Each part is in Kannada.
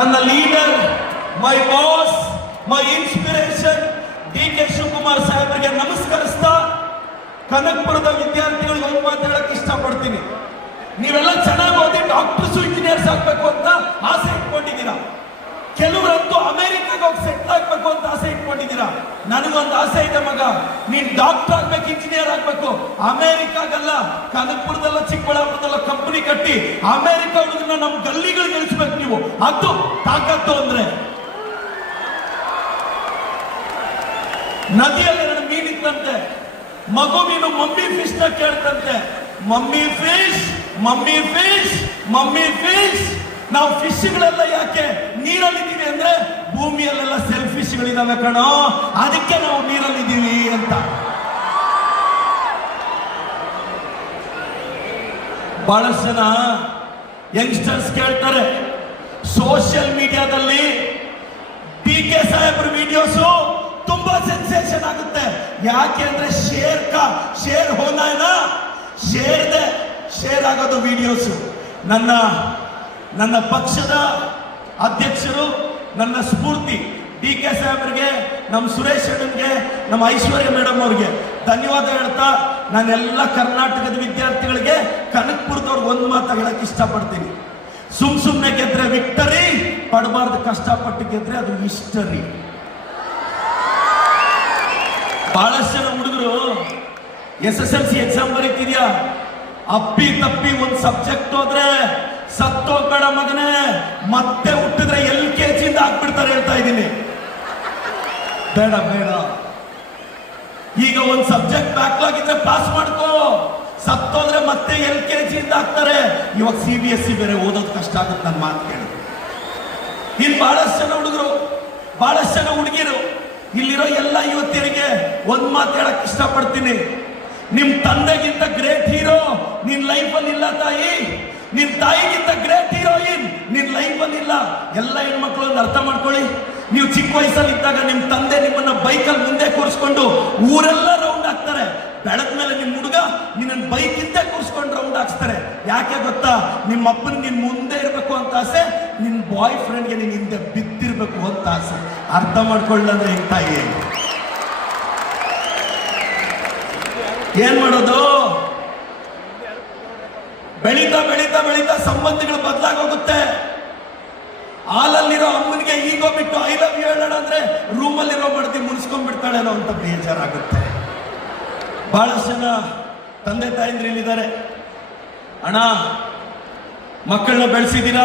ನನ್ನ leader, my boss, my inspiration DK Shivakumar ಸಾಹೇಬರಿಗೆ ನಮಸ್ಕರಿಸ್ತಾ ಕನಕಪುರದ ವಿದ್ಯಾರ್ಥಿಗಳಿಗೆ ಒಂದು ಮಾತು ಹೇಳಕ್ ಇಷ್ಟಪಡ್ತೀನಿ. ನೀವೆಲ್ಲ ಚೆನ್ನಾಗಿ ಓದಿ ಡಾಕ್ಟರ್ಸ್ ಇಂಜಿನಿಯರ್ಸ್ ಆಗ್ಬೇಕು ಅಂತ ಆಸೆ ಇಟ್ಕೊಂಡಿದ್ದೀರಾ. ಕೆಲವರಂತೂ ಅಮೆರಿಕಾಗೆ ಹೋಗಿ ಸೆಟ್ಲ್ ಆಗ್ಬೇಕು ಅಂತ ಆಸೆ ಇಟ್ಕೊಂಡಿದ್ದೀರಾ. ನನಗೊಂದು ಆಸೆ ಇದೆ ಮಗ, ನೀನ್ ಡಾಕ್ಟರ್ ಆಗ್ಬೇಕು, ಇಂಜಿನಿಯರ್ ಆಗ್ಬೇಕು. ಅಮೆರಿಕಾಗಲ್ಲ, ಕನಕಪುರದಲ್ಲ ಚಿಕ್ಕಬಳ್ಳಾಪುರದಲ್ಲ ಕಂಪನಿ ಕಟ್ಟಿ ಅಮೆರಿಕ ಹುಡುಗನ ನಮ್ ಗಲ್ಲಿಗಳಿಗೆ ಇಳಿಸ್ಬೇಕು ನೀವು. ಅದು ತಾಕತ್ತು ಅಂದ್ರೆ. ನದಿಯಲ್ಲಿ ಎರಡು ಮೀನಿತ್ತಂತೆ. ಮಗು ಮೀನು ಮಮ್ಮಿ ಫಿಶ್ ನ ಕೇಳ್ತಂತೆ, mummy fish, mummy fish, mummy fish. ನಾವು ಫಿಶ್ಗಳೆಲ್ಲ ಯಾಕೆ ನೀರಲ್ಲಿದ್ದೀವಿ ಅಂದ್ರೆ ಭೂಮಿಯಲ್ಲೆಲ್ಲ ಸೆಲ್ಫಿಶ್ಗಳಿದಾವೆ ಕಣೋ, ಅದಕ್ಕೆ ನಾವು ನೀರಲ್ಲಿದ್ದೀವಿ ಅಂತ. ಬಹಳಷ್ಟು ಜನ ಯಂಗ್ಸ್ಟರ್ಸ್ ಕೇಳ್ತಾರೆ, ಸೋಷಿಯಲ್ ಮೀಡಿಯಾದಲ್ಲಿ DK ಸಾಹೇಬ್ರ ವಿಡಿಯೋಸು ತುಂಬಾ ಸೆನ್ಸೇಷನ್ ಆಗುತ್ತೆ. ಯಾಕೆ ಅಂದ್ರೆ ಶೇರ್ ಹೋನಾಯ್ನ ಶೇರ್ ಆಗೋದು ವಿಡಿಯೋಸು. ನನ್ನ ಪಕ್ಷದ ಅಧ್ಯಕ್ಷರು, ನನ್ನ ಸ್ಫೂರ್ತಿ DK ಸಾಹೇಬ್ರಿಗೆ, ನಮ್ಮ ಸುರೇಶ್ ಅಣ್ಣನ್ಗೆ, ನಮ್ಮ ಐಶ್ವರ್ಯ ಮೇಡಮ್ ಅವ್ರಿಗೆ ಧನ್ಯವಾದ ಹೇಳ್ತಾ, ನಾನೆಲ್ಲ ಕರ್ನಾಟಕದ ವಿದ್ಯಾರ್ಥಿಗಳಿಗೆ ಕನಕಪುರದವ್ರಿಗೆ ಒಂದು ಮಾತು ಹೇಳಕ್ ಇಷ್ಟಪಡ್ತೀನಿ. ಸುಮ್ನೆ ಗೆದ್ರೆ ವಿಕ್ಟರಿ, ಪಡಬಾರ್ದು ಕಷ್ಟಪಟ್ಟು ಗೆದ್ರೆ ಅದು ಹಿಸ್ಟರಿ. ಬಹಳಷ್ಟು ಜನ ಹುಡುಗರು SSLC ಎಕ್ಸಾಮ್ ಬರೀತಿದ್ಯಾ, ಅಪ್ಪಿ ತಪ್ಪಿ ಒಂದು ಸಬ್ಜೆಕ್ಟ್ ಹೋದ್ರೆ ಸತ್ತೋಗ್ಬೇಡ ಮಗನೇ, ಮತ್ತೆ ಹುಟ್ಟಿದ್ರೆ LKG ಇಂದ ಹಾಕ್ಬಿಡ್ತಾರೆ. ಹೇಳ್ತಾ ಇದ್ದೀನಿ, ಬೇಡ. ಈಗ ಒಂದು ಸಬ್ಜೆಕ್ಟ್ ಬ್ಯಾಕ್ಲಾಗ್ ಇದ್ರೆ ಪಾಸ್ ಮಾಡ್ಕೋ, ಸತ್ತೋದ್ರೆ ಮತ್ತೆ LKG ಇಂದ ಹಾಕ್ತಾರೆ. ಇವಾಗ CBSE ಬೇರೆ ಓದೋದು ಕಷ್ಟ ಆಗುತ್ತೆ. ನನ್ನ ಮಾತು ಕೇಳಿ. ಇಲ್ಲಿ ಬಹಳಷ್ಟು ಜನ ಹುಡುಗರು, ಬಹಳಷ್ಟು ಜನ ಹುಡುಗಿರು, ಇಲ್ಲಿರೋ ಎಲ್ಲ ಯುವತಿಯರಿಗೆ ಒಂದ್ ಮಾತು ಹೇಳಕ್ ಇಷ್ಟಪಡ್ತೀನಿ. ನಿಮ್ ತಂದೆಗಿಂತ ಗ್ರೇಟ್ ಹೀರೋ ನಿನ್ ಲೈಫಲ್ಲಿ ಇಲ್ಲ ತಾಯಿ. ನಿನ್ ತಾಯಿಗಿಂತ ಗ್ರೇಟ್ ಹೀರೋಯಿನ್ ನಿನ್ ಲೈಫಲ್ಲಿ ಇಲ್ಲ. ಎಲ್ಲ ಹೆಣ್ಮಕ್ಳು ಅರ್ಥ ಮಾಡ್ಕೊಳ್ಳಿ. ನೀವು ಚಿಕ್ಕ ವಯಸ್ಸಲ್ಲಿ ಇದ್ದಾಗ ನಿಮ್ ತಂದೆ ನಿಮ್ಮನ್ನ ಬೈಕಲ್ಲಿ ಮುಂದೆ ಕೂರಿಸ್ಕೊಂಡು ಊರೆಲ್ಲ ರೌಂಡ್ ಹಾಕ್ತಾರೆ. ಬೆಳದ ಮೇಲೆ ನಿಮ್ ಹುಡುಗ ನಿನ್ನ ಬೈಕ್ ಹಿಂದೆ ಕೂರಿಸ್ಕೊಂಡು ರೌಂಡ್ ಹಾಕ್ಸ್ತಾರೆ. ಯಾಕೆ ಗೊತ್ತಾ? ನಿಮ್ಮ ಅಪ್ಪನ ನಿನ್ ಮುಂದೆ ಇರ್ಬೇಕು ಅಂತ ಆಸೆ, ನಿನ್ ಬಾಯ್ ಫ್ರೆಂಡ್ಗೆ ನಿನ್ ಹಿಂದೆ ಬಿದ್ದಿರ್ಬೇಕು ಅಂತ ಆಸೆ. ಅರ್ಥ ಮಾಡ್ಕೊಳ್ಳಂದ್ರೆ ಹೆಂಗ್ ತಾಯಿ? ಏನ್ ಮಾಡೋದು? ಬೆಳೀತಾ ಸಂಬಂಧಗಳು ಬದಲಾಗೋಗುತ್ತೆ. ಹಾಲಲ್ಲಿರೋ ಅಮ್ಮನಿಗೆ ಈಗೋ ಬಿಟ್ಟು ಐ ಲವ್ ಯು ಹೇಳೋಣ ಅಂದ್ರೆ ರೂಮಲ್ಲಿರೋ ಮಡದಿ ಮುನ್ಸ್ಕೊಂಡ್ಬಿಡ್ತಾಳೇನೋ ಅಂತ ಬೇಜಾರಾಗುತ್ತೆ. ಬಹಳಷ್ಟು ಜನ ತಂದೆ ತಾಯಂದ್ರು ಇಲ್ಲಿದ್ದಾರೆ. ಅಣ್ಣ, ಮಕ್ಕಳನ್ನ ಬೆಳೆಸಿದ್ದೀರಾ,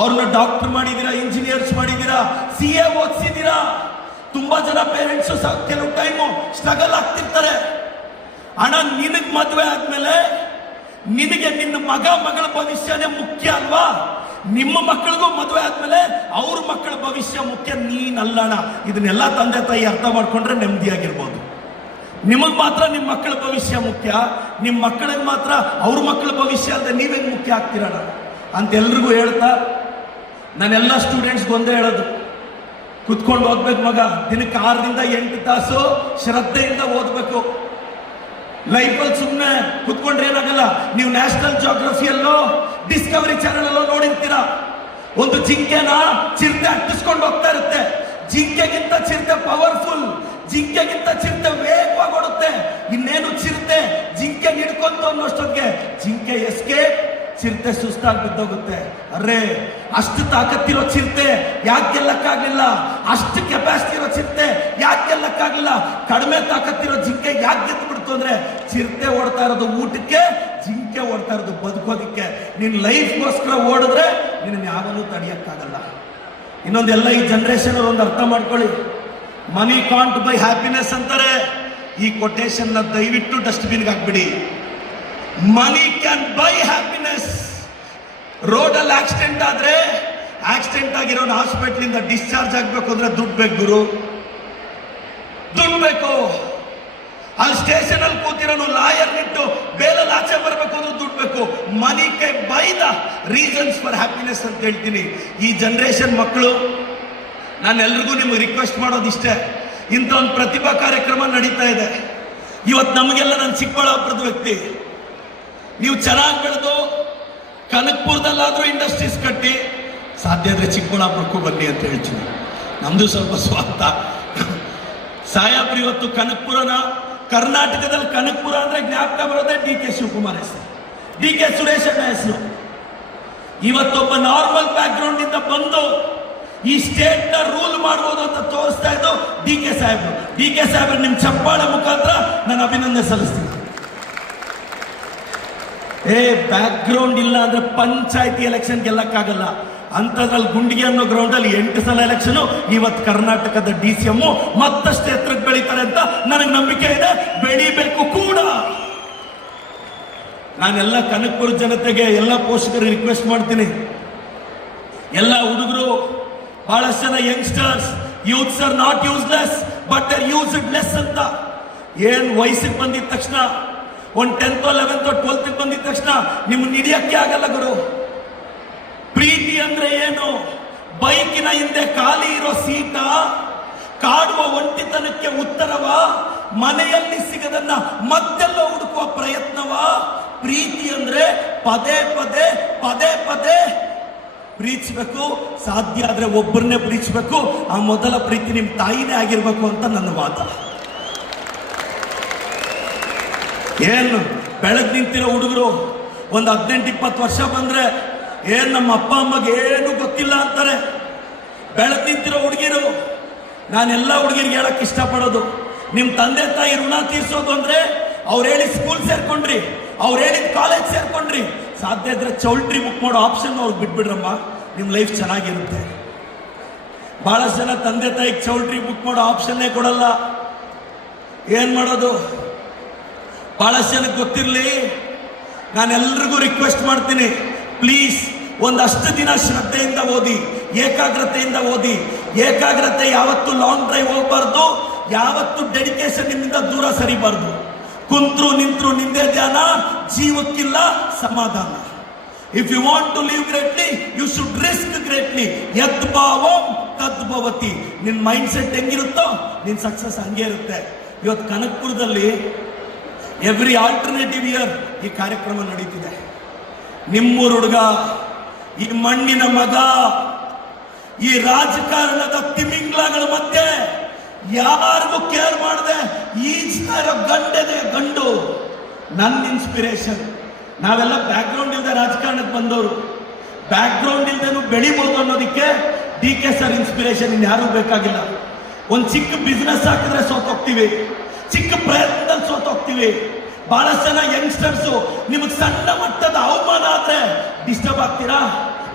ಅವ್ರನ್ನ ಡಾಕ್ಟರ್ ಮಾಡಿದ್ದೀರಾ, ಇಂಜಿನಿಯರ್ಸ್ ಮಾಡಿದ್ದೀರಾ, CA ಓದಿಸಿದ್ದೀರಾ. ತುಂಬಾ ಜನ ಪೇರೆಂಟ್ಸ್ ಕೆಲವು ಟೈಮು ಸ್ಟ್ರಗಲ್ ಆಗ್ತಿರ್ತಾರೆ. ಅಣ್ಣ, ನಿನಗ್ ಮದುವೆ ಆದ್ಮೇಲೆ ನಿನಗೆ ನಿನ್ನ ಮಗಳ ಭವಿಷ್ಯನೇ ಮುಖ್ಯ ಅಲ್ವಾ? ನಿಮ್ಮ ಮಕ್ಕಳಿಗೂ ಮದುವೆ ಆದ್ಮೇಲೆ ಅವ್ರ ಮಕ್ಕಳ ಭವಿಷ್ಯ ಮುಖ್ಯ, ನೀನಲ್ಲಣ್ಣ. ಇದನ್ನೆಲ್ಲ ತಂದೆ ತಾಯಿ ಅರ್ಥ ಮಾಡ್ಕೊಂಡ್ರೆ ನೆಮ್ಮದಿಯಾಗಿರ್ಬೋದು. ನಿಮಗ್ ಮಾತ್ರ ನಿಮ್ಮ ಮಕ್ಕಳ ಭವಿಷ್ಯ ಮುಖ್ಯ, ನಿಮ್ಮ ಮಕ್ಕಳಿಗೆ ಮಾತ್ರ ಅವ್ರ ಮಕ್ಕಳ ಭವಿಷ್ಯ ಅಲ್ಲದೆ ನೀವೇನು ಮುಖ್ಯ ಆಗ್ತೀರಣ್ಣ ಅಂತ ಎಲ್ರಿಗೂ ಹೇಳ್ತಾ, ನಾನೆಲ್ಲ ಸ್ಟೂಡೆಂಟ್ಸ್ಗೆ ಒಂದೇ ಹೇಳೋದು, ಕುತ್ಕೊಂಡು ಓದ್ಬೇಕು ಮಗ. ದಿನಕ್ಕೆ 6 ರಿಂದ 8 ತಾಸು ಶ್ರದ್ಧೆಯಿಂದ ಓದ್ಬೇಕು. ಲೈಫಲ್ಲಿ ಸುಮ್ಮನೆ ಕುತ್ಕೊಂಡ್ರೆ ಏನಾಗಲ್ಲ. ನೀವು ನ್ಯಾಷನಲ್ ಜಿಯೋಗ್ರಫಿಯಲ್ಲೋ ಡಿಸ್ಕವರಿ ಚಾನೆಲ್ ಅಲ್ಲೋ ನೋಡಿರ್ತೀರಾ, ಒಂದು ಜಿಂಕೆನ ಚಿರತೆ ಅಟ್ಟಿಸ್ಕೊಂಡು ಹೋಗ್ತಾ ಇರುತ್ತೆ. ಜಿಂಕೆಗಿಂತ ಚಿರತೆ ಪವರ್ಫುಲ್, ಜಿಂಕೆಗಿಂತ ಚಿರತೆ ವೇಗವಾಗಿ ಓಡುತ್ತೆ. ಇನ್ನೇನು ಚಿರತೆ ಜಿಂಕೆ ಹಿಡ್ಕೊಂತು ಅನ್ನೋಷ್ಟೊತ್ತಿಗೆ ಜಿಂಕೆ ಎಸ್ಕೇಪ್, ಚಿರತೆ ಸುಸ್ತಾಗಿ ಬಿದ್ದೋಗುತ್ತೆ. ಅರೆ, ಅಷ್ಟು ತಾಕತ್ತಿರೋ ಚಿರತೆ ಯಾಕೆ ಗೆಲ್ಲಕ್ಕಾಗ್ಲಿಲ್ಲ? ಅಷ್ಟು ಕೆಪಾಸಿಟಿ ಇರೋ ಚಿರತೆ ಯಾಕೆ ಗೆಲ್ಲಕ್ಕಾಗ್ಲಿಲ್ಲ? ಕಡಿಮೆ ತಾಕತ್ತಿರೋ ಜಿಂಕೆ ಯಾಕೆ ಗೆದ್ದು ಬಿಡ್ತು ಅಂದ್ರೆ, ಚಿರತೆ ಓಡ್ತಾ ಇರೋದು ಊಟಕ್ಕೆ, ಜಿಂಕೆ ಓಡ್ತಾ ಇರೋದು ಬದುಕೋದಿಕ್ಕೆ. ನಿನ್ ಲೈಫ್ಗೋಸ್ಕರ ಓಡಿದ್ರೆ ನಿನ್ನ ಯಾವನ್ನೂ ತಡೆಯಕ್ಕಾಗಲ್ಲ. ಇನ್ನೊಂದೆಲ್ಲ ಈ ಜನರೇಷನ್ ಒಂದು ಅರ್ಥ ಮಾಡ್ಕೊಳ್ಳಿ. ಮನಿ ಕಾಂಟ್ ಬೈ ಹ್ಯಾಪಿನೆಸ್ ಅಂತಾರೆ. ಈ ಕೊಟೇಶನ್ ದಯವಿಟ್ಟು ಡಸ್ಟ್ಬಿನ್ಗೆ ಹಾಕ್ಬಿಡಿ. ಮನಿ ಕ್ಯಾನ್ ಬೈ ಹ್ಯಾಪಿನೆಸ್. ರೋಡಲ್ಲಿ ಆಕ್ಸಿಡೆಂಟ್ ಆದ್ರೆ, ಆಕ್ಸಿಡೆಂಟ್ ಆಗಿರೋ ಹಾಸ್ಪಿಟಲ್ ಇಂದ ಡಿಸ್ಚಾರ್ಜ್ ಆಗ್ಬೇಕು ಅಂದ್ರೆ ದುಡ್ಡು ಬೇಕು ಗುರು, ದುಡ್ಡು ಬೇಕು. ಅಲ್ಲಿ ಸ್ಟೇಷನ್ ಅಲ್ಲಿ ಕೂತಿರೋನು ಲಾಯರ್ ನಿಟ್ಟು ಬೇಲಲ್ಲಿ ಆಚೆ ಬರಬೇಕು ಅಂದ್ರೆ ದುಡ್ಡು ಬೇಕು. Money can buy the reasons for happiness ಅಂತ ಹೇಳ್ತೀನಿ. ಈ ಜನರೇಷನ್ ಮಕ್ಕಳು, ನಾನು ಎಲ್ರಿಗೂ ನಿಮಗೆ ರಿಕ್ವೆಸ್ಟ್ ಮಾಡೋದಿಷ್ಟೇ, ಇಂಥ ಒಂದು ಪ್ರತಿಭಾ ಕಾರ್ಯಕ್ರಮ ನಡೀತಾ ಇದೆ ಇವತ್ತು. ನಮಗೆಲ್ಲ ನಾನು ಚಿಕ್ಕಬಳ್ಳಾಪುರದ ವ್ಯಕ್ತಿ, ನೀವು ಚೆನ್ನಾಗಿ ಬೆಳೆದು ಕನಕಪುರದಲ್ಲಾದ್ರೂ ಇಂಡಸ್ಟ್ರೀಸ್ ಕಟ್ಟಿ, ಸಾಧ್ಯ ಆದರೆ ಚಿಕ್ಕಬಳ್ಳಾಪುರಕ್ಕೂ ಬನ್ನಿ ಅಂತ ಹೇಳ್ತೀನಿ. ನಮ್ಮದು ಸ್ವಲ್ಪ ಸ್ವಾರ್ಥ. ಸಾಹೇಬ್ರು ಇವತ್ತು ಕನಕಪುರನ, ಕರ್ನಾಟಕದಲ್ಲಿ ಕನಕಪುರ ಅಂದರೆ ಜ್ಞಾಪಕ ಬರೋದೇ ಡಿ ಕೆ ಶಿವಕುಮಾರ್ ಹೆಸರು, ಡಿ ಕೆ ಸುರೇಶ್ ಅಣ್ಣ ಹೆಸರು. ಇವತ್ತೊಬ್ಬ ನಾರ್ಮಲ್ ಬ್ಯಾಕ್ಗ್ರೌಂಡ್ ಇಂದ ಬಂದು ಈ ಸ್ಟೇಟ್ ನ ರೂಲ್ ಮಾಡಬಹುದು ಅಂತ ತೋರಿಸ್ತಾ ಇದ್ದು ಡಿ ಕೆ ಸಾಹೇಬ್ರು. ಡಿ ಕೆ ಸಾಹೇಬ್ರು ನಿಮ್ ಚಪ್ಪಾಳೆ ಮುಖಾಂತರ ನಾನು ಅಭಿನಂದನೆ ಸಲ್ಲಿಸ್ತೀನಿ. ಬ್ಯಾಕ್ ಗ್ರೌಂಡ್ ಇಲ್ಲ ಅಂದ್ರೆ ಪಂಚಾಯತಿ ಎಲೆಕ್ಷನ್ ಗೆಲ್ಲಕ್ಕಾಗಲ್ಲ. ಅಂತದ್ರಲ್ಲಿ ಗುಂಡಿಗೆ ಅನ್ನೋ ಗ್ರೌಂಡ್ ಅಲ್ಲಿ 8 ಸಲ ಎಲೆಕ್ಷನ್. ಇವತ್ತು ಕರ್ನಾಟಕದ DCM ಮತ್ತಷ್ಟು ಎತ್ತರಕ್ಕೆ ಬೆಳೀತಾರೆ ಅಂತ ನನಗೆ ನಂಬಿಕೆ ಇದೆ, ಬೆಳಿಬೇಕು ಕೂಡ. ನಾನೆಲ್ಲ ಕನಕಪುರ ಜನತೆಗೆ, ಎಲ್ಲ ಪೋಷಕರಿಗೆ ರಿಕ್ವೆಸ್ಟ್ ಮಾಡ್ತೀನಿ, ಎಲ್ಲ ಹುಡುಗರು, ಬಹಳಷ್ಟು ಜನ youngsters, youths R not useless but are used less ಅಂತ. ಏನ್ ವಯಸ್ಸಿಗೆ ಬಂದಿದ ತಕ್ಷಣ, ಒಂದು 10th 11th 12th ಬಂದಿದ ತಕ್ಷಣ ನಿಮ್ಗೆ ಹಿಡಿಯಕ್ಕೆ ಆಗಲ್ಲ ಗುರು. ಪ್ರೀತಿ ಅಂದ್ರೆ ಏನು? ಬೈಕಿನ ಹಿಂದೆ ಖಾಲಿ ಇರೋ ಸೀಟ, ಕಾಡುವ ಒಂಟಿತನಕ್ಕೆ ಉತ್ತರವ, ಮನೆಯಲ್ಲಿ ಸಿಗದನ್ನ ಮತ್ತೆಲ್ಲೋ ಹುಡುಕುವ ಪ್ರಯತ್ನವ? ಪ್ರೀತಿ ಅಂದ್ರೆ ಪದೇ ಪದೇ ಪದೇ ಪದೇ ಪ್ರೀತಿಸಬೇಕು. ಸಾಧ್ಯ ಆದ್ರೆ ಒಬ್ಬರನ್ನೇ ಪ್ರೀತಿಸಬೇಕು. ಆ ಮೊದಲ ಪ್ರೀತಿ ನಿಮ್ ತಾಯಿನೇ ಆಗಿರ್ಬೇಕು ಅಂತ ನನ್ನ ವಾದ. ಏನು ಬೆಳೆದ್ ನಿಂತಿರೋ ಹುಡುಗರು ಒಂದು 18-20 ವರ್ಷ ಬಂದ್ರೆ ಏನ್ ನಮ್ಮ ಅಪ್ಪ ಅಮ್ಮಗೆ ಏನು ಗೊತ್ತಿಲ್ಲ ಅಂತಾರೆ. ಬೆಳೆದ್ ನಿಂತಿರೋ ಹುಡುಗಿರು, ನಾನೆಲ್ಲ ಹುಡುಗಿರಿಗೆ ಹೇಳಕ್ ಇಷ್ಟಪಡೋದು, ನಿಮ್ ತಂದೆ ತಾಯಿ ಋಣ ತೀರ್ಸೋದು ಅಂದ್ರೆ ಅವ್ರು ಹೇಳಿ ಸ್ಕೂಲ್ ಸೇರ್ಕೊಂಡ್ರಿ, ಅವ್ರು ಹೇಳಿದ ಕಾಲೇಜ್ ಸೇರ್ಕೊಂಡ್ರಿ, ಸಾಧ್ಯ ಇದ್ರೆ ಚೌಲ್ಟ್ರಿ ಬುಕ್ ಮಾಡೋ ಆಪ್ಷನ್ ಅವ್ರಿಗೆ ಬಿಟ್ಬಿಡ್ರಮ್ಮ, ನಿಮ್ ಲೈಫ್ ಚೆನ್ನಾಗಿರುತ್ತೆ. ಬಹಳಷ್ಟು ಜನ ತಂದೆ ತಾಯಿಗೆ ಚೌಲ್ಟ್ರಿ ಬುಕ್ ಮಾಡೋ ಆಪ್ಷನ್ನೇ ಕೊಡಲ್ಲ. ಏನ್ ಮಾಡೋದು? ಬಹಳಷ್ಟು ಜನಕ್ಕೆ ಗೊತ್ತಿರಲಿ. ನಾನೆಲ್ರಿಗೂ ರಿಕ್ವೆಸ್ಟ್ ಮಾಡ್ತೀನಿ, ಪ್ಲೀಸ್ ಒಂದಷ್ಟು ದಿನ ಶ್ರದ್ಧೆಯಿಂದ ಓದಿ, ಏಕಾಗ್ರತೆಯಿಂದ ಓದಿ. ಏಕಾಗ್ರತೆ ಯಾವತ್ತು ಲಾಂಗ್ ಡ್ರೈವ್ ಹೋಗ್ಬಾರ್ದು, ಯಾವತ್ತು ಡೆಡಿಕೇಶನ್ ನಿಮ್ಮಿಂದ ದೂರ ಸರಿಬಾರ್ದು. ಕುಂತ್ರು ನಿಂತ್ರು ನಿಂದೇ ಧ್ಯಾನ, ಜೀವಕ್ಕಿಲ್ಲ ಸಮಾಧಾನ. If you want to live greatly you should risk greatly. ಯದ್ಭಾವಂ ತದ್ಭವತಿ. ನಿನ್ ಮೈಂಡ್ ಸೆಟ್ ಹೆಂಗಿರುತ್ತೋ ನಿನ್ ಸಕ್ಸಸ್ ಹಂಗೆ ಇರುತ್ತೆ. ಇವತ್ತು ಕನಕಪುರದಲ್ಲಿ ಎವ್ರಿ ಆಲ್ಟರ್ನೇಟಿವ್ ಇಯರ್ ಈ ಕಾರ್ಯಕ್ರಮ ನಡೀತಿದೆ. ನಿಮ್ಮೂರು ಹುಡುಗ, ಈ ಮಣ್ಣಿನ ಮಗ, ಈ ರಾಜಕಾರಣದ ತಿಮಿಂಗ್ಲಗಳ ಮಧ್ಯೆ ಯಾರಿಗೂ ಕೇರ್ ಮಾಡದೆ ಈಜ್ತಾ ಇರೋ ಗಂಡದೆ ಗಂಡು ನನ್ನ ಇನ್ಸ್ಪಿರೇಷನ್. ನಾವೆಲ್ಲ ಬ್ಯಾಕ್ ಗ್ರೌಂಡ್ ಇಲ್ಲದೆ ರಾಜಕಾರಣಕ್ಕೆ ಬಂದವರು, ಬ್ಯಾಕ್ ಗ್ರೌಂಡ್ ಇಲ್ದೇನು ಬೆಳಿಬಹುದು ಅನ್ನೋದಕ್ಕೆ ಡಿ ಕೆ ಸರ್ ಇನ್ಸ್ಪಿರೇಷನ್. ಇನ್ಯಾರೂ ಬೇಕಾಗಿಲ್ಲ. ಒಂದು ಚಿಕ್ಕ ಬಿಸ್ನೆಸ್ ಹಾಕಿದ್ರೆ ಸೋತೋಗ್ತೀವಿ, ಚಿಕ್ಕ ಪ್ರಯತ್ನದಲ್ಲಿ ಸೋತೋಗ್ತೀವಿ. ಬಹಳಷ್ಟು ಜನ ಯಂಗ್ಸ್ಟರ್ಸು ನಿಮಗೆ ಸಣ್ಣ ಮಟ್ಟದ ಅವಮಾನ ಆದ್ರೆ ಡಿಸ್ಟರ್ಬ್ ಆಗ್ತೀರಾ,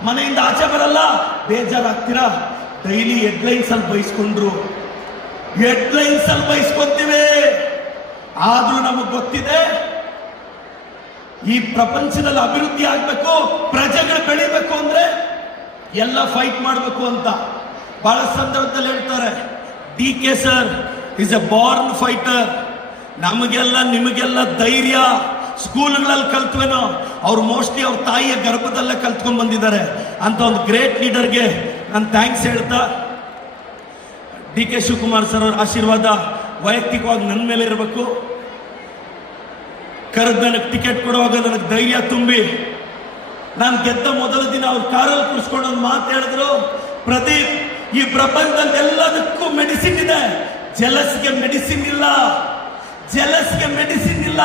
ಮನೆಯಿಂದ ಆಚೆ ಬರಲ್ಲ, ಬೇಜಾರಾಗ್ತೀರಾ. ಡೈಲಿ ಹೆಡ್ಲೈನ್ಸ್ ಅಲ್ಲಿ ಬಯಸ್ಕೊಂಡ್ರು, ಹೆಡ್ಲೈನ್ಸ್ ಅಲ್ಲಿ ಬಯಸ್ಕೊಂತೀವಿ. ಆದ್ರೂ ನಮಗ್ ಗೊತ್ತಿದೆ, ಈ ಪ್ರಪಂಚದಲ್ಲಿ ಅಭಿವೃದ್ಧಿ ಆಗ್ಬೇಕು, ಪ್ರಜೆಗಳು ಬೆಳಿಬೇಕು ಅಂದ್ರೆ ಎಲ್ಲ ಫೈಟ್ ಮಾಡಬೇಕು ಅಂತ. ಬಹಳ ಸಂದರ್ಭದಲ್ಲಿ ಹೇಳ್ತಾರೆ, D K sir is A Born fighter. ನಮಗೆಲ್ಲ ನಿಮಗೆಲ್ಲ ಧೈರ್ಯ ಸ್ಕೂಲ್ಗಳಲ್ಲಿ ಕಲ್ತ್ವೇನೋ, ಅವ್ರು ಮೋಸ್ಟ್ಲಿ ಅವ್ರ ತಾಯಿಯ ಗರ್ಭದಲ್ಲೇ ಕಲ್ತ್ಕೊಂಡ್ ಬಂದಿದ್ದಾರೆ ಅಂತ ಒಂದು ಗ್ರೇಟ್ ಲೀಡರ್ಗೆ ನಾನು ಥ್ಯಾಂಕ್ಸ್ ಹೇಳ್ತಾ, ಡಿ ಕೆ ಶಿವಕುಮಾರ್ ಸರ್ ಅವ್ರ ಆಶೀರ್ವಾದ ವೈಯಕ್ತಿಕವಾಗಿ ನನ್ನ ಮೇಲೆ ಇರಬೇಕು. ಕರೆದು ನನಗೆ ಟಿಕೆಟ್ ಕೊಡುವಾಗ ನನಗೆ ಧೈರ್ಯ ತುಂಬಿ, ನಾನು ಗೆದ್ದ ಮೊದಲ ದಿನ ಅವ್ರ ಕಾರಲ್ಲಿ ಕೂರಿಸ್ಕೊಂಡು ಒಂದು ಮಾತು ಹೇಳಿದ್ರು, ಪ್ರದೀಪ್, ಈ ಪ್ರಪಂಚದಲ್ಲಿ ಎಲ್ಲದಕ್ಕೂ ಮೆಡಿಸಿನ್ ಇದೆ, ಜಲಸ್ಗೆ ಮೆಡಿಸಿನ್ ಇಲ್ಲ, ಜಲಸ್ಗೆ ಮೆಡಿಸಿನ್ ಇಲ್ಲ.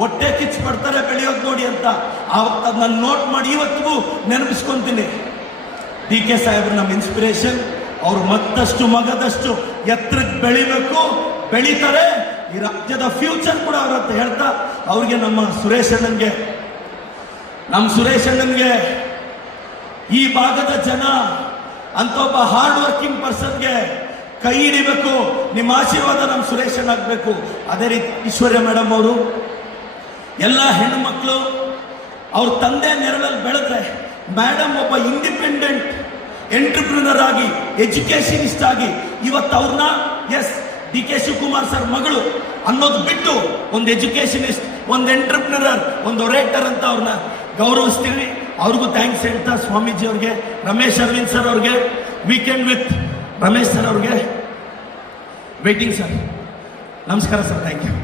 ಹೊಟ್ಟೆ ಕಿಚ್ಚು ಪಡ್ತಾರೆ ಬೆಳೆಯೋದು ನೋಡಿ ಅಂತ. ಅವತ್ತು ನಾನು ನೋಟ್ ಮಾಡಿ ಇವತ್ತಿಗೂ ನೆನಪಿಸ್ಕೊಂತೀನಿ. ಡಿ ಕೆ ಸಾಹೇಬ್ರು ನಮ್ಮ ಇನ್ಸ್ಪಿರೇಷನ್. ಅವ್ರು ಮತ್ತಷ್ಟು ಮಗದಷ್ಟು ಎತ್ತರಕ್ಕೆ ಬೆಳಿಬೇಕು, ಬೆಳೀತಾರೆ. ಈ ರಾಜ್ಯದ ಫ್ಯೂಚರ್ ಕೂಡ ಅವ್ರ ಅಂತ ಹೇಳ್ತಾ, ಅವ್ರಿಗೆ ನಮ್ಮ ಸುರೇಶ್ ಅಣ್ಣನ್ಗೆ ಈ ಭಾಗದ ಜನ ಅಂತ ಒಬ್ಬ ಹಾರ್ಡ್ ವರ್ಕಿಂಗ್ ಪರ್ಸನ್ಗೆ ಕೈ ಹಿಡಿಬೇಕು. ನಿಮ್ಮ ಆಶೀರ್ವಾದ ನಮ್ಮ ಸುರೇಶ್ ಅಣ್ಣ ಆಗಬೇಕು. ಅದೇ ರೀತಿ ಈಶ್ವರ್ಯ ಮೇಡಮ್ ಅವರು, ಎಲ್ಲ ಹೆಣ್ಣು ಮಕ್ಕಳು ಅವ್ರ ತಂದೆ ನೆರಳಲ್ಲಿ ಬೆಳೆದ್ರೆ, ಮೇಡಮ್ ಒಬ್ಬ ಇಂಡಿಪೆಂಡೆಂಟ್ ಎಂಟರ್ಪ್ರಿನರ್ ಆಗಿ, ಎಜುಕೇಶನಿಸ್ಟ್ ಆಗಿ ಇವತ್ತು ಅವ್ರನ್ನ ಡಿ ಕೆ ಶಿವಕುಮಾರ್ ಸರ್ ಮಗಳು ಅನ್ನೋದು ಬಿಟ್ಟು ಒಂದು ಎಜುಕೇಶನಿಸ್ಟ್, ಒಂದು ಎಂಟರ್ಪ್ರಿನರ್, ಒಂದು ಒರೇಟರ್ ಅಂತ ಅವ್ರನ್ನ ಗೌರವಿಸ್ತೀವಿ. ಅವ್ರಿಗೂ ಥ್ಯಾಂಕ್ಸ್ ಹೇಳ್ತಾ, ಸ್ವಾಮೀಜಿ ಅವ್ರಿಗೆ, ರಮೇಶ್ ಅರವಿಂದ್ ಸರ್ ಅವ್ರಿಗೆ, ವೀಕೆಂಡ್ ವಿತ್ ರಮೇಶ್ ಸರ್ ಅವ್ರಿಗೆ, ವೇಟಿಂಗ್ ಸರ್. ನಮಸ್ಕಾರ ಸರ್, ಥ್ಯಾಂಕ್ ಯು.